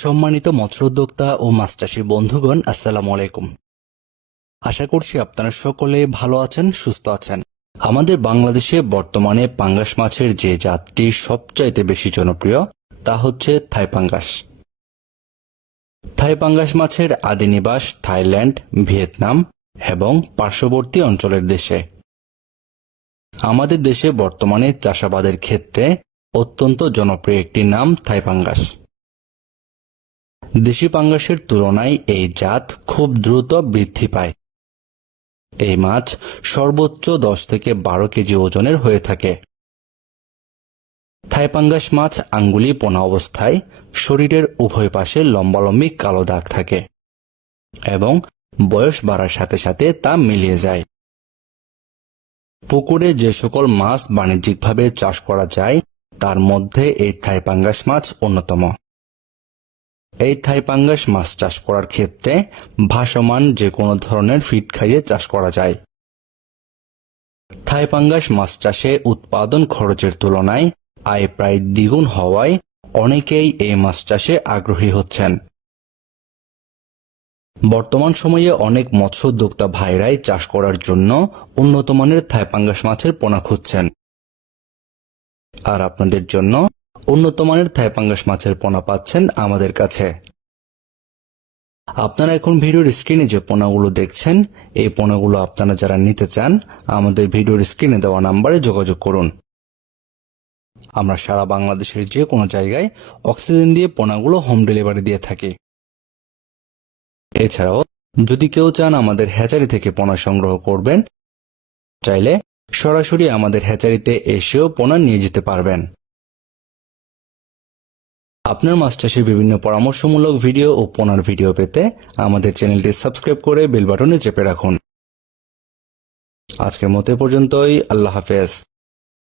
সম্মানিত মৎস্য উদ্যোক্তা ও মাছ চাষী বন্ধুগণ, আসসালামু আলাইকুম। আশা করছি আপনারা সকলে ভালো আছেন, সুস্থ আছেন। আমাদের বাংলাদেশে বর্তমানে পাঙ্গাস মাছের যে জাতটি সবচাইতে বেশি জনপ্রিয়, তা হচ্ছে থাই পাঙ্গাস। থাই পাঙ্গাস মাছের আদি নিবাস থাইল্যান্ড, ভিয়েতনাম এবং পার্শ্ববর্তী অঞ্চলের দেশে। আমাদের দেশে বর্তমানে চাষাবাদের ক্ষেত্রে অত্যন্ত জনপ্রিয় একটি নাম থাই পাঙ্গাস। দেশি পাঙ্গাসের তুলনায় এই জাত খুব দ্রুত বৃদ্ধি পায়। এই মাছ সর্বোচ্চ দশ থেকে বারো কেজি ওজনের হয়ে থাকে। থাইপাঙ্গাস মাছ আঙ্গুলি পোনা অবস্থায় শরীরের উভয় পাশে লম্বালম্বি কালো দাগ থাকে এবং বয়স বাড়ার সাথে সাথে তা মিলিয়ে যায়। পুকুরে যে সকল মাছ বাণিজ্যিকভাবে চাষ করা যায়, তার মধ্যে এই থাইপাঙ্গাস মাছ অন্যতম। এই থাইপাঙ্গাস মাছ চাষ করার ক্ষেত্রে ভাসমান যে কোনো ধরনের ফিড খাইয়ে চাষ করা যায়। থাইপাঙ্গাস মাছ চাষে উৎপাদন খরচের তুলনায় আয় প্রায় দ্বিগুণ হওয়ায় অনেকেই এই মাছ চাষে আগ্রহী হচ্ছেন। বর্তমান সময়ে অনেক মৎস্য উদ্যোক্তা ভাইরাই চাষ করার জন্য উন্নত মানের থাইপাঙ্গাস মাছের পোনা খুঁজছেন। আর আপনাদের জন্য উন্নত মানের থাইপাঙ্গাস মাছের পোনা পাচ্ছেন আমাদের কাছে। আপনারা এখন ভিডিওর স্ক্রিনে যে পোনাগুলো দেখছেন, এই পোনাগুলো আপনারা যারা নিতে চান, আমাদের ভিডিওর স্ক্রিনে দেওয়া নাম্বারে যোগাযোগ করুন। আমরা সারা বাংলাদেশের যে কোনো জায়গায় অক্সিজেন দিয়ে পোনাগুলো হোম ডেলিভারি দিয়ে থাকি। এছাড়াও, যদি কেউ চান আমাদের হ্যাচারি থেকে পোনা সংগ্রহ করবেন, চাইলে সরাসরি আমাদের হ্যাচারিতে এসেও পোনা নিয়ে যেতে পারবেন। আপনার চাষের বিভিন্ন পরামর্শমূলক ভিডিও ও পোনার ভিডিও পেতে আমাদের চ্যানেলটি সাবস্ক্রাইব করে বেল বাটনে চেপে রাখুন। আজকের মতো পর্যন্তই। আল্লাহ হাফেজ।